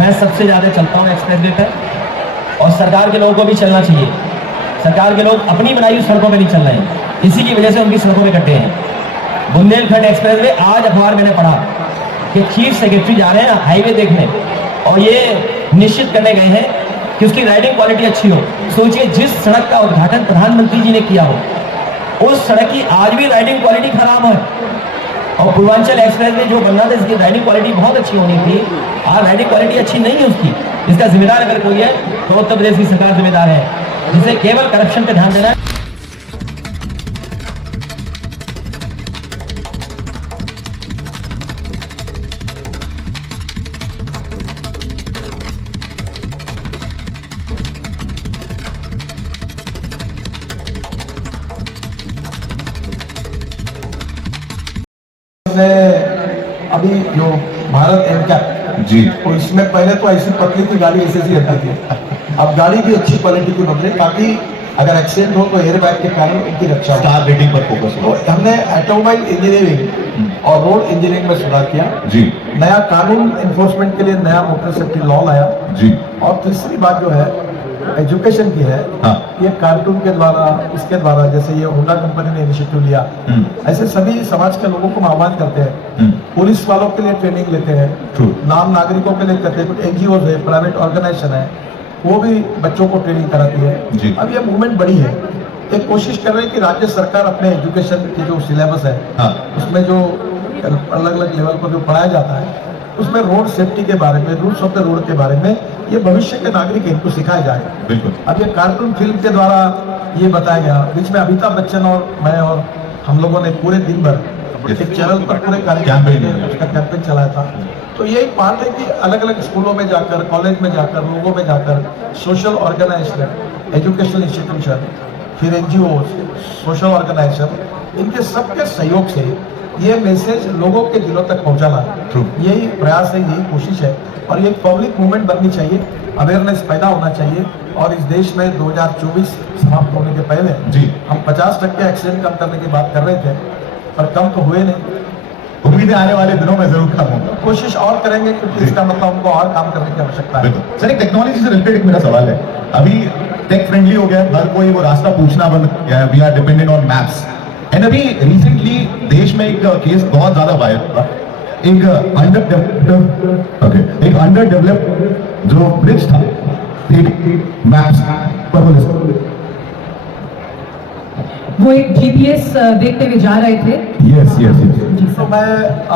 मैं सबसे ज़्यादा चलता हूँ एक्सप्रेस वे पर, और सरकार के लोगों को भी चलना चाहिए। सरकार के लोग अपनी बनाई हुई सड़कों पे नहीं चल रहे हैं, इसी की वजह से उनकी सड़कों पे कटे हैं। बुंदेलखंड एक्सप्रेस वे, आज अखबार मैंने पढ़ा कि चीफ सेक्रेटरी जा रहे हैं हाईवे देखने, और ये निश्चित करने गए हैं कि उसकी राइडिंग क्वालिटी अच्छी हो। सोचिए, जिस सड़क का उद्घाटन प्रधानमंत्री जी ने किया हो, उस सड़क की आज भी राइडिंग क्वालिटी खराब है। और पूर्वांचल एक्सप्रेस में जो बनना था, इसकी राइडिंग क्वालिटी बहुत अच्छी होनी थी, आज राइडिंग क्वालिटी अच्छी नहीं है उसकी। इसका जिम्मेदार अगर कोई है तो उत्तर प्रदेश की सरकार जिम्मेदार है, जिसे केवल करप्शन पे ध्यान देना है। अभी जो भारत एनकैप जी, तो इसमें पहले तो ऐसी पतली की गाड़ी ऐसी सी रहती थी, अब गाड़ी भी अच्छी क्वालिटी की बदले, ताकि अगर एक्सीडेंट हो तो एयरबैग के कारण उनकी रक्षा हो। स्टार रेटिंग पर फोकस हो। तो हमने ऑटोमोबाइल इंजीनियरिंग और रोड इंजीनियरिंग में सुधार किया जी नया कानून इन्फोर्समेंट के लिए नया मोटर सेफ्टी लॉ लाया। जी और तीसरी बात जो है एजुकेशन की है। हाँ। ये कार्टून के द्वारा, इसके द्वारा, जैसे ये होंडा कंपनी ने इनिशिएटिव लिया, ऐसे सभी समाज के लोगों को हम आह्वान करते हैं। पुलिस वालों के लिए ट्रेनिंग लेते हैं, नाम नागरिकों के लिए करते हैं, कुछ एनजीओ है, प्राइवेट ऑर्गेनाइजेशन है, वो भी बच्चों को ट्रेनिंग कराती है। अब ये मूवमेंट बड़ी है, एक कोशिश कर रहे हैं कि राज्य सरकार अपने एजुकेशन की जो सिलेबस है, हाँ। उसमें जो अलग अलग लेवल पर जो पढ़ाया जाता है, उसमें रोड सेफ्टी के बारे में, रूल्स ऑफ द रोड के बारे में, ये भविष्य के नागरिक इनको सिखाया जाए। बिल्कुल। अब ये कार्टून फिल्म के द्वारा ये बताया गया, बीच में अमिताभ बच्चन और मैं और हम लोगों ने पूरे दिन भर एक चैनल पर पूरे कार्यक्रम उसका कैंपेन चलाया था। तो यही पार्ट है कि अलग अलग स्कूलों में जाकर, कॉलेज में जाकर, लोगों में जाकर, सोशल ऑर्गेनाइजेशन, एजुकेशनल इंस्टीट्यूशन, फिर एनजीओ, सोशल ऑर्गेनाइजेशन, इनके सबके सहयोग से ये मैसेज लोगों के दिलों तक पहुंचाना, यही प्रयास है, यही कोशिश है। और ये पब्लिक मूवमेंट बननी चाहिए, अवेयरनेस पैदा होना चाहिए। और इस देश में 2024 समाप्त होने के पहले जी हम 50% एक्सीडेंट कम करने की बात कर रहे थे, पर कम तो हुए नहीं। उम्मीद है आने वाले दिनों में जरूर कम होगा। कोशिश और करेंगे, क्योंकि इसका मतलब हमको और काम करने की आवश्यकता है। बिल्कुल सर, एक टेक्नोलॉजी से रिलेटेड एक मेरा सवाल है। अभी टेक फ्रेंडली हो गया, हर कोई वो रास्ता पूछना बंद किया है, we are dependent on maps. And अभी रिसेंटली देश में एक केस बहुत ज्यादा वायरल हुआ, एक अंडर डेवलप्ड जो ब्रिज था, एक मैप्स पर वो एक जीपीएस देखते हुए जा रहे थे। Yes yes yes. तो मैं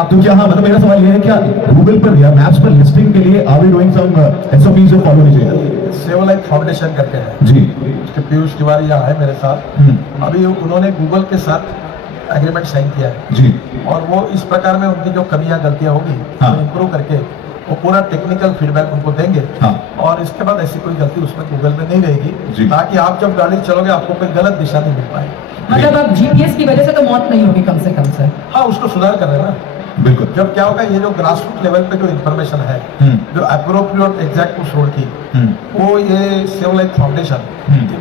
तो क्या, हाँ, मतलब मेरा सवाल ये है, क्या गूगल पर या मैप्स पर लिस्टिंग के लिए are we doing some SOPs जो फॉलो नहीं चाहिए? सेवा लाइफ फाउंडेशन करते हैं जी, उसके पीयूष तिवारी यहाँ है मेरे साथ। अभी उन्होंने गूगल के साथ एग्रीमेंट साइन किया है जी, और वो इस प्रकार में उनकी जो कमियां गलतियां होगी हाँ। वो इम्प्रूव करके वो पूरा टेक्निकल फीडबैक उनको देंगे। हाँ। और इसके बाद ऐसी कोई गलती उसमें गूगल में नहीं जी। रहेगी, ताकि आप जब गाड़ी चलोगे आपको कोई गलत दिशा नहीं मिल पाएगी। मतलब अब जीपीएस की वजह से तो मौत नहीं होगी कम से कम सर। हाँ, उसको सुधार कर रहे हैं ना। बिल्कुल। जब क्या होगा, ये जो ग्रास रूट लेवल पे जो इन्फॉर्मेशन है, जो अप्रोप्रिएट एग्जैक्ट उस रोड की, वो ये सेव लाइफ फाउंडेशन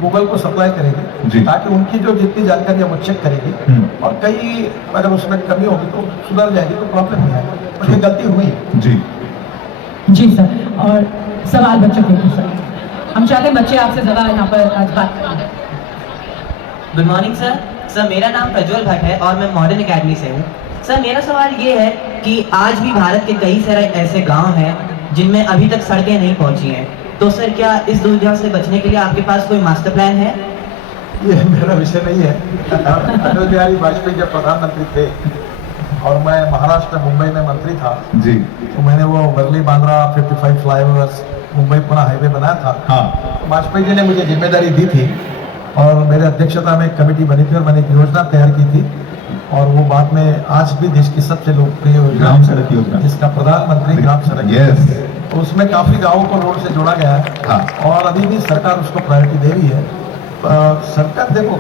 गूगल को सप्लाई करेगी, ताकि उनकी जो जितनी जानकारी है वो चेक करेगी, और कई अगर उसमें कमी होगी तो सुधर जाएगी, तो प्रॉब्लम नहीं आएगी। और ये गलती हुई जी जी सर। और सवाल बच्चों के लिए सर, हम चाहते हैं बच्चे आपसे ज़्यादा यहाँ पर आज बात करें। Good morning sir. सर मेरा नाम प्रज्वल भट्ट है और मैं मॉडर्न एकेडमी से हूँ। सर मेरा सवाल ये है कि आज भी भारत के कई सारे ऐसे गांव हैं जिनमें अभी तक सड़कें नहीं पहुँची हैं, तो सर क्या इस दुविधा से बचने के लिए आपके पास कोई मास्टर प्लान है? ये मेरा विषय नहीं है। अटल बिहारी वाजपेयी जब प्रधानमंत्री थे और मैं महाराष्ट्र मुंबई में मंत्री था जी, तो मैंने वो वर्ली बांद्रा 55 फ्लाईओवर्स मुंबई पुणे हाईवे बनाया था। हाँ। तो वाजपेयी जी ने मुझे जिम्मेदारी दी थी और मेरे अध्यक्षता में एक कमेटी बनी थी और मैंने एक योजना तैयार की थी, और वो बाद में आज भी देश की सबसे लोकप्रिय ग्राम सड़क योजना, जिसका प्रधानमंत्री ग्राम सड़क, यस, तो उसमें काफी गांवों को रोड से जोड़ा गया है। हाँ। और अभी भी सरकार उसको प्रायोरिटी दे रही है। सरकार देखो,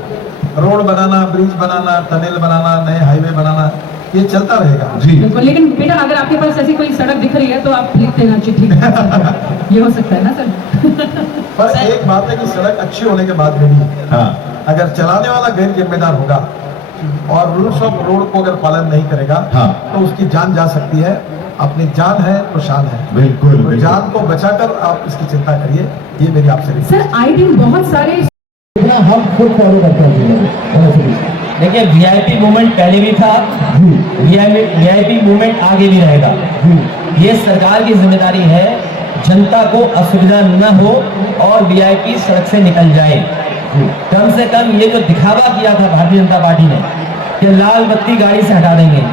रोड बनाना, ब्रिज बनाना, टनल बनाना, नए हाईवे बनाना, ये चलता रहेगा जी। बिल्कुल, लेकिन बेटा अगर आपके पास ऐसी कोई सड़क दिख रही है तो आप लिख देना चिट्ठी। ये हो सकता है ना सर? पर एक बात है कि सड़क अच्छी होने के बाद भी हाँ। अगर चलाने वाला गैर जिम्मेदार होगा और रूल्स ऑफ रोड को अगर पालन नहीं करेगा, हाँ। तो उसकी जान जा सकती है। अपनी जान है तो शान है। बिल्कुल, तो बिल्कुल। जान को बचाकर आप इसकी चिंता करिए, ये मेरी आपसे रिक्वेस्ट सर आई थिंक बहुत सारे हम खुद फॉलो करते हैं। देखिए वीआईपी मूवमेंट पहले भी था, वीआईपी मूवमेंट आगे भी रहेगा। ये सरकार की जिम्मेदारी है जनता को असुविधा न हो और वीआईपी सड़क से निकल जाए। कम से कम ये जो दिखावा किया था भारतीय जनता पार्टी ने कि लाल बत्ती गाड़ी से हटा देंगे,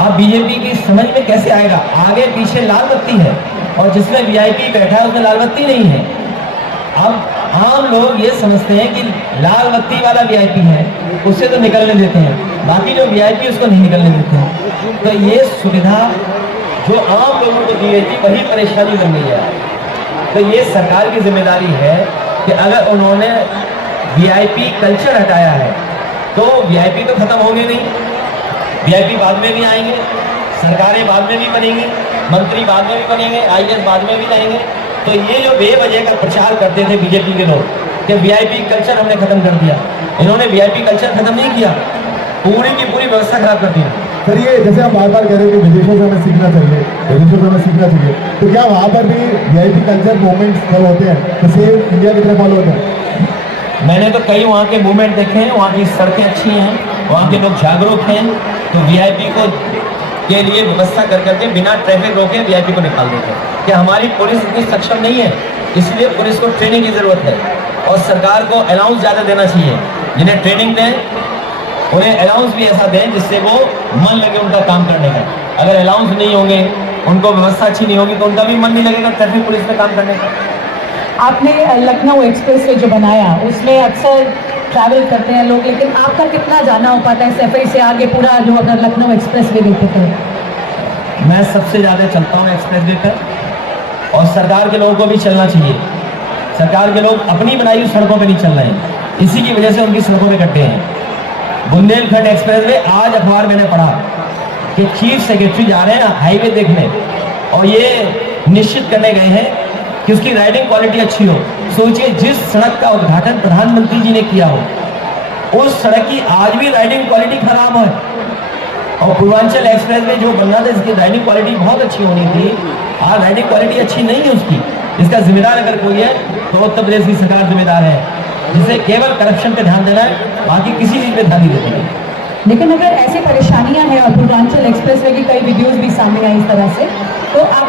अब बीजेपी की समझ में कैसे आएगा? आगे पीछे लाल बत्ती है और जिसमें वीआईपी बैठा है उसमें लाल बत्ती नहीं है। अब आम लोग ये समझते हैं कि लाल बत्ती वाला वीआईपी है, उससे तो निकलने देते हैं, बाकी जो वीआईपी उसको नहीं निकलने देते हैं। तो ये सुविधा जो आम लोगों को दी गई थी वही परेशानी बन गई है। तो ये सरकार की जिम्मेदारी है कि अगर उन्होंने वीआईपी कल्चर हटाया है तो वीआईपी तो खत्म होंगे नहीं, वीआईपी बाद में भी आएंगे, सरकारें बाद में भी बनेंगी, मंत्री बाद में भी बनेंगे, आईएएस बाद में भी जाएंगे। तो ये जो बेवजह का प्रचार करते थे बीजेपी के लोग कि वीआईपी कल्चर हमने खत्म कर दिया, इन्होंने वीआईपी कल्चर खत्म नहीं किया, पूरी की पूरी व्यवस्था खराब कर दी। सर ये जैसे हम बार बार कह रहे हैं कि विदेशों से हमें सीखना चाहिए, विदेशों से हमें सीखना चाहिए, तो क्या वहाँ पर भी वीआईपी कल्चर मूवमेंट्स फॉलो होते हैं तो सेम इंडिया की तरह फॉलो होते हैं? मैंने तो कई वहाँ के मूवमेंट देखे हैं, वहाँ की सड़कें अच्छी हैं, वहाँ के लोग जागरूक हैं, तो वीआईपी को के लिए व्यवस्था कर करके बिना ट्रैफिक रोके वीआईपी को निकाल देते हैं। कि हमारी पुलिस इतनी सक्षम नहीं है, इसलिए पुलिस को ट्रेनिंग की जरूरत है और सरकार को अलाउंस ज़्यादा देना चाहिए। जिन्हें ट्रेनिंग दें उन्हें अलाउंस भी ऐसा दें जिससे वो मन लगे उनका काम करने का। अगर अलाउंस नहीं होंगे, उनको व्यवस्था अच्छी नहीं होगी तो उनका भी मन नहीं लगेगा ट्रैफिक पुलिस में काम करने का। आपने लखनऊ एक्सप्रेसवे जो बनाया उसमें अक्सर ट्रैवल करते हैं लोग, लेकिन आपका कितना जाना हो पाता है सफाई से आगे पूरा जो अगर लखनऊ एक्सप्रेसवे देते थे? मैं सबसे ज़्यादा चलता हूँ एक्सप्रेसवे पर और सरकार के लोगों को भी चलना चाहिए। सरकार के लोग अपनी बनाई हुई सड़कों पे नहीं चल रहे हैं, इसी की वजह से उनकी सड़कों पे कट्टे हैं। बुंदेलखंड एक्सप्रेसवे आज अखबार मैंने पढ़ा कि चीफ सेक्रेटरी जा रहे हैं ना हाईवे देखने और ये निश्चित करने गए हैं कि उसकी राइडिंग क्वालिटी अच्छी हो। सोचिए जिस सड़क का उद्घाटन प्रधानमंत्री जी ने किया हो उस सड़क की आज भी राइडिंग क्वालिटी खराब है और पूर्वांचल एक्सप्रेस में जो बनना था इसकी राइडिंग क्वालिटी बहुत अच्छी होनी थी, आज राइडिंग क्वालिटी अच्छी नहीं है उसकी। इसका जिम्मेदार अगर कोई है तो उत्तर प्रदेश की सरकार जिम्मेदार है, जिसे केवल करप्शन पे ध्यान देना है, बाकी किसी चीज पे ध्यान नहीं देते हैं। लेकिन अगर ऐसी परेशानियां हैं और पूर्वांचल एक्सप्रेसवे की कई वीडियोस भी सामने आई इस तरह से, तो आप